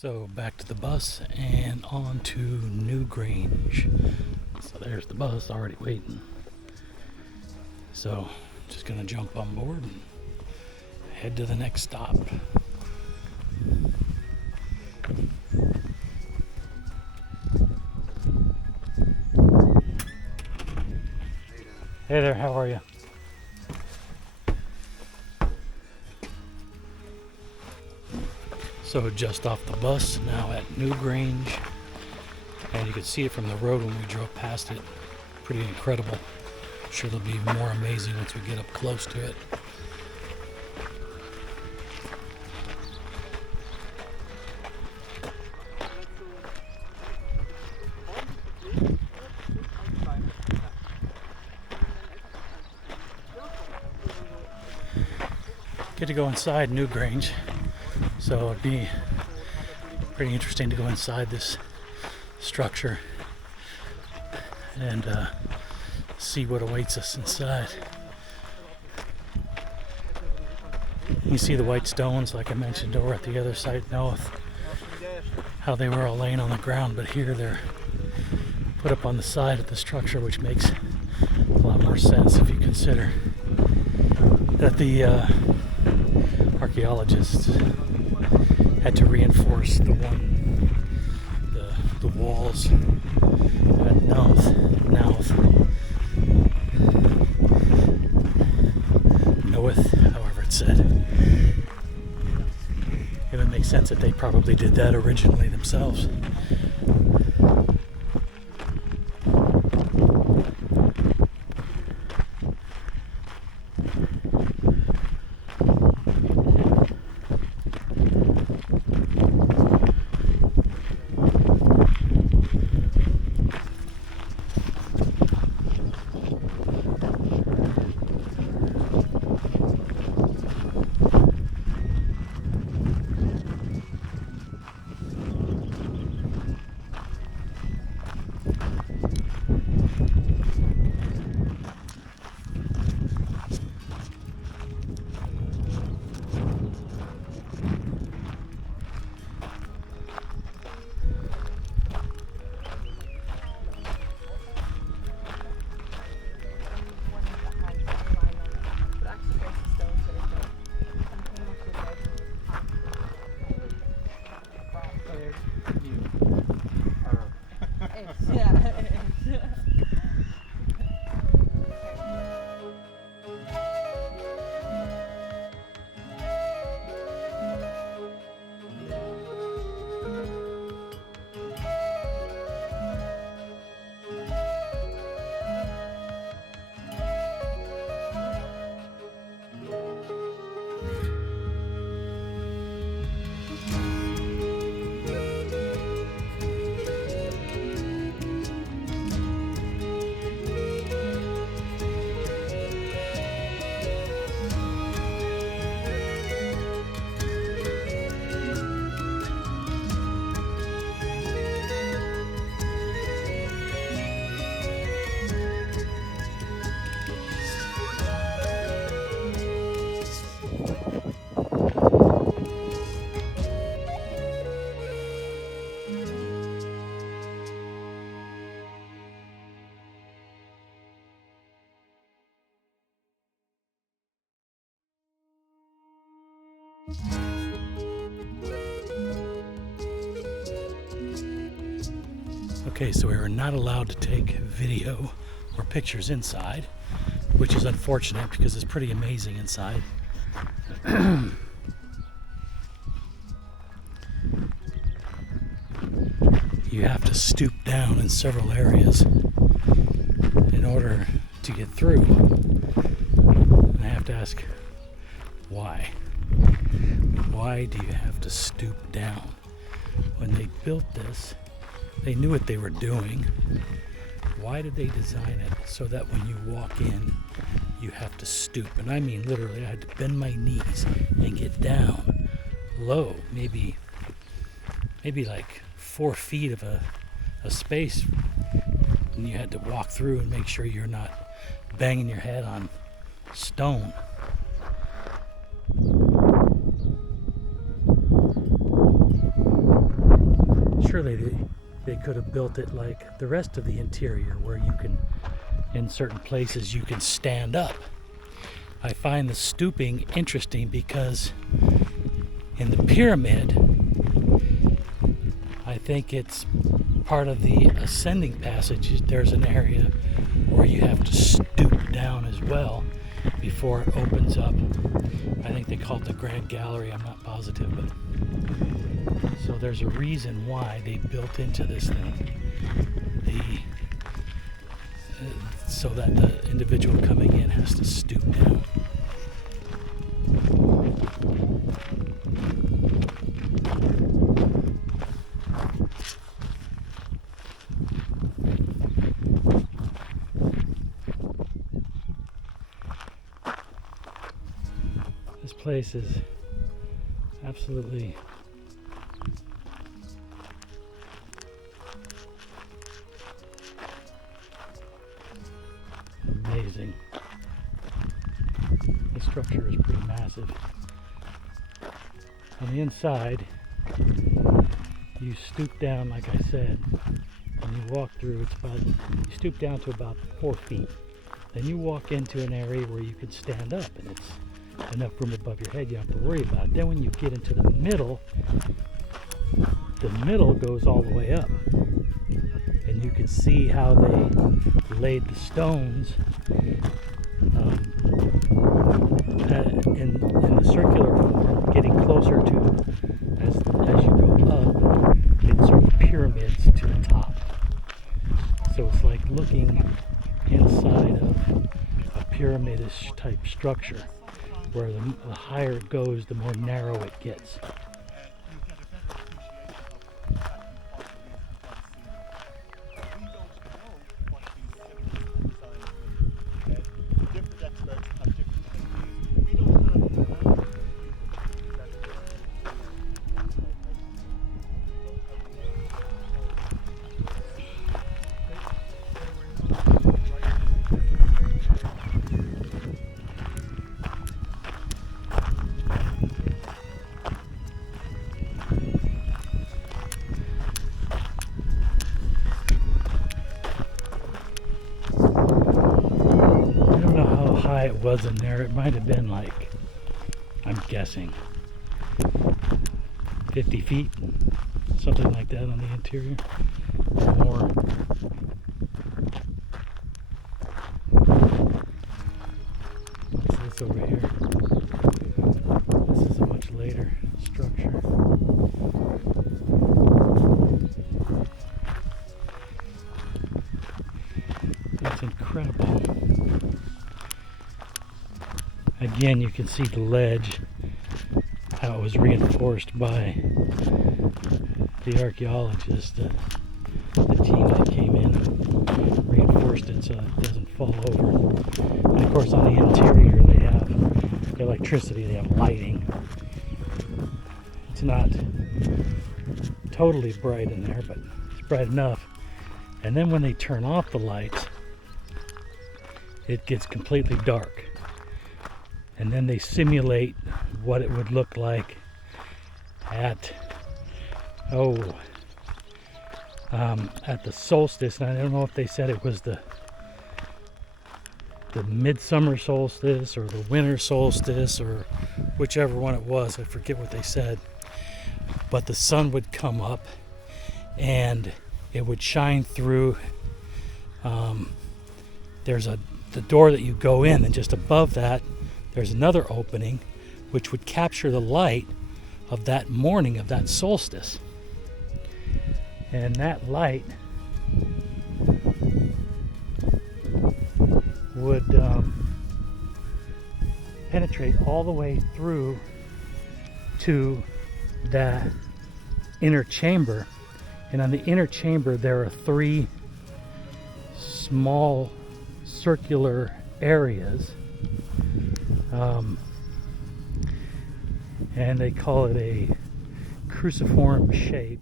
So back to the bus and on to Newgrange. So there's the bus already waiting. So just gonna jump on board and head to the next stop. Hey there, how are you? So just off the bus, now at Newgrange, and you could see it from the road when we drove past it. Pretty incredible. I'm sure it'll be even more amazing once we get up close to it. Get to go inside Newgrange. So it'd be pretty interesting to go inside this structure and see what awaits us inside. You see the white stones, like I mentioned, over at the other site north, how they were all laying on the ground, but here they're put up on the side of the structure, which makes a lot more sense if you consider that the archaeologists had to reinforce the walls at Knoweth, however it's said. It would make sense that they probably did that originally themselves. Okay, so we were not allowed to take video or pictures inside, which is unfortunate because it's pretty amazing inside. You have to stoop down in several areas in order to get through. And I have to ask, why? Why do you have to stoop down? When they built this, they knew what they were doing. Why did they design it so that when you walk in, you have to stoop? And I mean literally, I had to bend my knees and get down low, maybe like 4 feet of a space, and you had to walk through and make sure you're not banging your head on stone. surely they could have built it like the rest of the interior, where you can, in certain places, you can stand up. I find the stooping interesting because in the pyramid, I think it's part of the ascending passage. There's an area where you have to stoop down as well before it opens up. I think they call it the Grand Gallery, I'm not positive, but so there's a reason why they built into this thing so that the individual coming in has to stoop down. This place is absolutely amazing. The structure is pretty massive. On the inside, you stoop down, like I said, and you walk through. You stoop down to about 4 feet. Then you walk into an area where you can stand up, and it's enough room above your head, you don't have to worry about it. Then when you get into the middle goes all the way up, and you can see how they laid the stones in the circular form, getting closer to, as you go up, it's sort of pyramids to the top. So it's like looking inside of a pyramid-ish type structure, where the higher it goes, the more narrow it gets. It was in there. It might have been like, I'm guessing, 50 feet, something like that on the interior, or more. What's this over here? This is a much later structure. It's incredible. Again, you can see the ledge, how it was reinforced by the archaeologists, the team that came in and reinforced it so it doesn't fall over. And of course, on the interior, they have electricity, they have lighting. It's not totally bright in there, but it's bright enough. And then when they turn off the lights, it gets completely dark. And then they simulate what it would look like at the solstice. And I don't know if they said it was the midsummer solstice or the winter solstice or whichever one it was. I forget what they said. But the sun would come up and it would shine through. There's the door that you go in, and just above that there's another opening which would capture the light of that morning of that solstice. And that light would penetrate all the way through to that inner chamber. And on the inner chamber there are 3 small circular areas. And they call it a cruciform shape.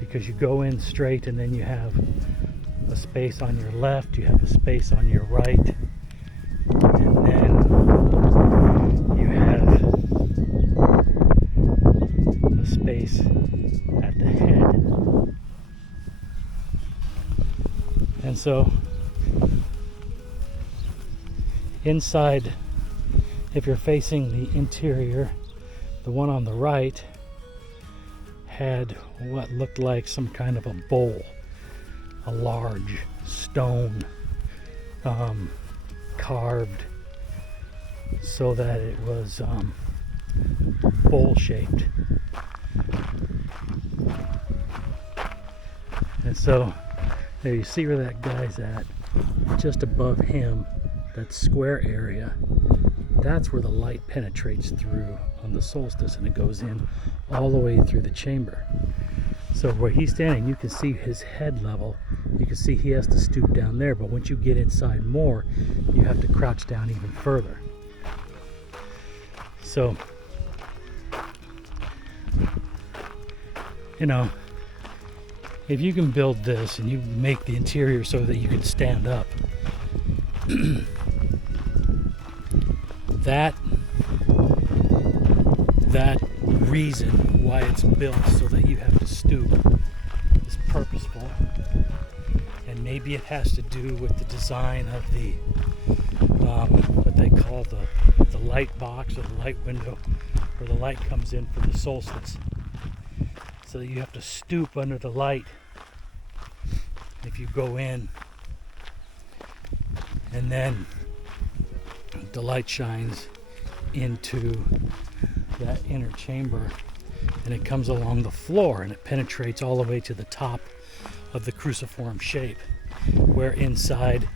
Because you go in straight and then you have a a space on your left, you have a space on your right, and then you have a space at the head. And so inside, if you're facing the interior, the one on the right had what looked like some kind of a bowl, a large stone, carved so that it was bowl shaped. And so there you see where that guy's at. Just above him, that square area, that's where the light penetrates through on the solstice, and it goes in all the way through the chamber. So where he's standing, you can see his head level. You can see he has to stoop down there, but once you get inside more, you have to crouch down even further. So, you know, if you can build this and you make the interior so that you can stand up, that reason why it's built so that you have to stoop is purposeful, and maybe it has to do with the design of the what they call the light box or the light window where the light comes in for the solstice, so that you have to stoop under the light if you go in, and then the light shines into that inner chamber, and it comes along the floor and it penetrates all the way to the top of the cruciform shape, where inside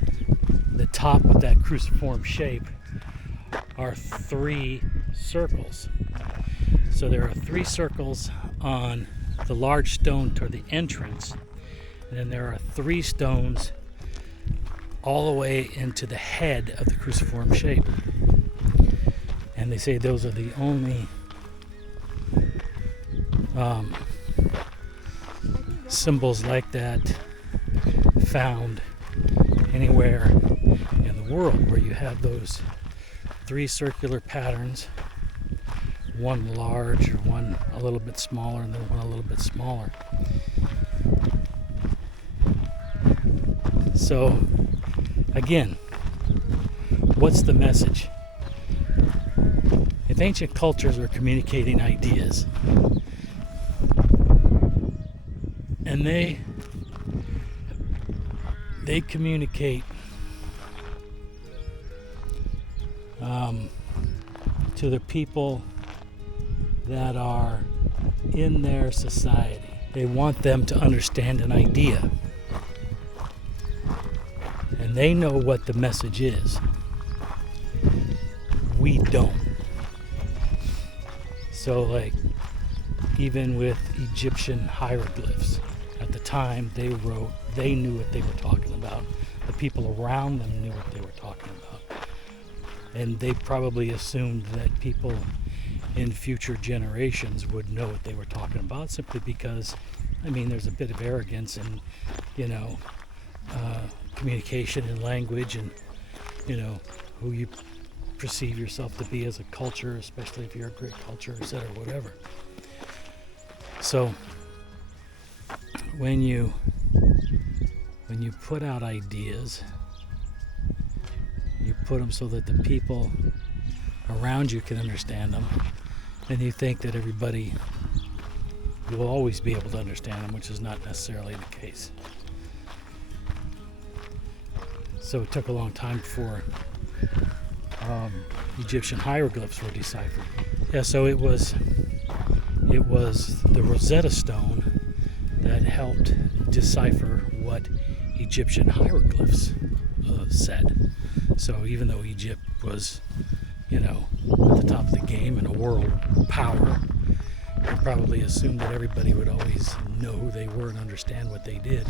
the top of that cruciform shape are 3 circles. So there are 3 circles on the large stone toward the entrance, and then there are 3 stones all the way into the head of the cruciform shape. And they say those are the only symbols like that found anywhere in the world, where you have those 3 circular patterns, one large or one a little bit smaller and then one a little bit smaller. So again, what's the message? If ancient cultures are communicating ideas, and they communicate to the people that are in their society, they want them to understand an idea, and they know what the message is. We don't. So, like, even with Egyptian hieroglyphs, at the time they wrote, they knew what they were talking about. The people around them knew what they were talking about. And they probably assumed that people in future generations would know what they were talking about, simply because, I mean, there's a bit of arrogance in, communication and language, and, who you perceive yourself to be as a culture, especially if you're a great culture, etc., or whatever. So when you put out ideas, you put them so that the people around you can understand them, and you think that everybody will always be able to understand them, which is not necessarily the case. So it took a long time before Egyptian hieroglyphs were deciphered. Yeah, so it was the Rosetta Stone that helped decipher what Egyptian hieroglyphs said. So even though Egypt was, at the top of the game and a world power, you probably assumed that everybody would always know who they were and understand what they did.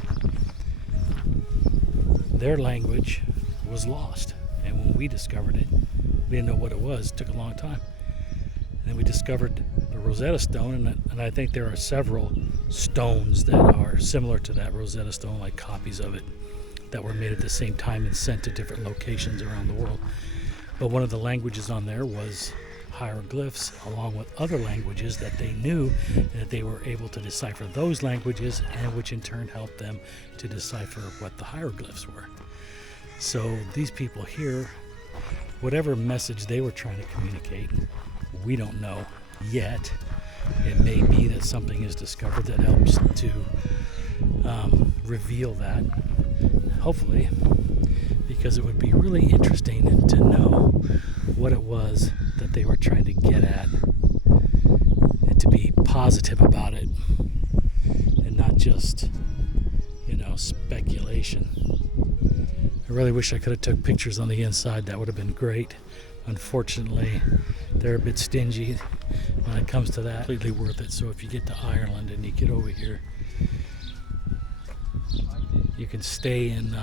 Their language was lost, and when we discovered it, we didn't know what it was. It took a long time. And then we discovered the Rosetta Stone, and I think there are several stones that are similar to that Rosetta Stone, like copies of it, that were made at the same time and sent to different locations around the world. But one of the languages on there was hieroglyphs, along with other languages that they knew, that they were able to decipher those languages, and which in turn helped them to decipher what the hieroglyphs were. So these people here, whatever message they were trying to communicate, we don't know yet. It may be that something is discovered that helps to reveal that, hopefully, because it would be really interesting to know what it was that they were trying to get at, and to be positive about it and not just, speculation. I really wish I could have took pictures on the inside. That would have been great. Unfortunately, they're a bit stingy when it comes to that. Completely worth it. So if you get to Ireland and you get over here, you can stay in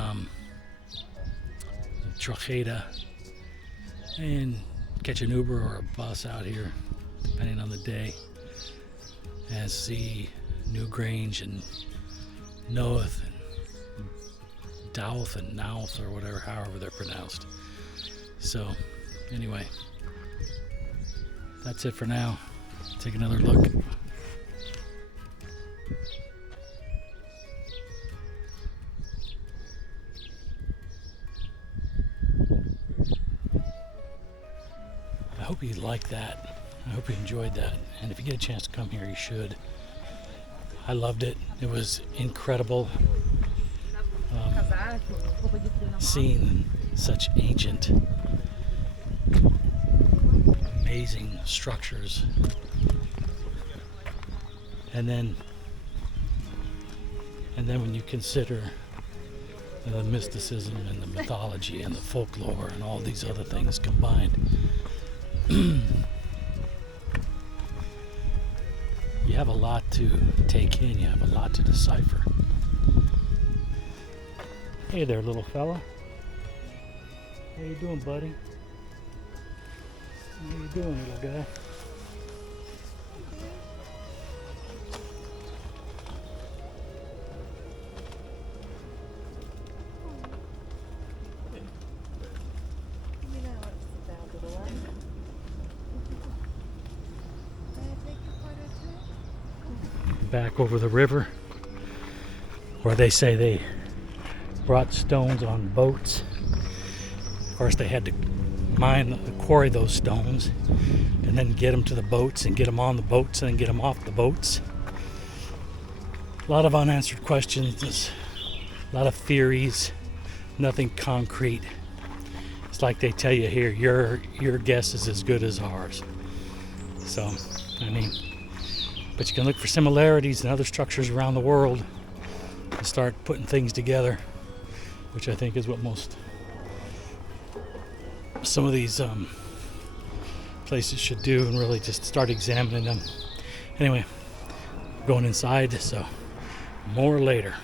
Drogheda and catch an Uber or a bus out here, depending on the day, and see Newgrange and Noath and Douth and Nouth, or whatever, however they're pronounced. So anyway, that's it for now. Take another look. I hope you liked that. I hope you enjoyed that. And if you get a chance to come here, you should. I loved it. It was incredible. Seeing such ancient, amazing structures. And then when you consider the mysticism and the mythology and the folklore and all these other things combined, you have a lot to take in, you have a lot to decipher. Hey there, little fella. How you doing, buddy? How you doing, little guy? Back over the river, where they say they brought stones on boats. Of course, they had to quarry those stones and then get them to the boats and get them on the boats and then get them off the boats. A lot of unanswered questions, a lot of theories, nothing concrete. It's like they tell you here, your guess is as good as ours. So, but you can look for similarities in other structures around the world and start putting things together, which I think is what some of these places should do, and really just start examining them. Anyway, going inside, so more later.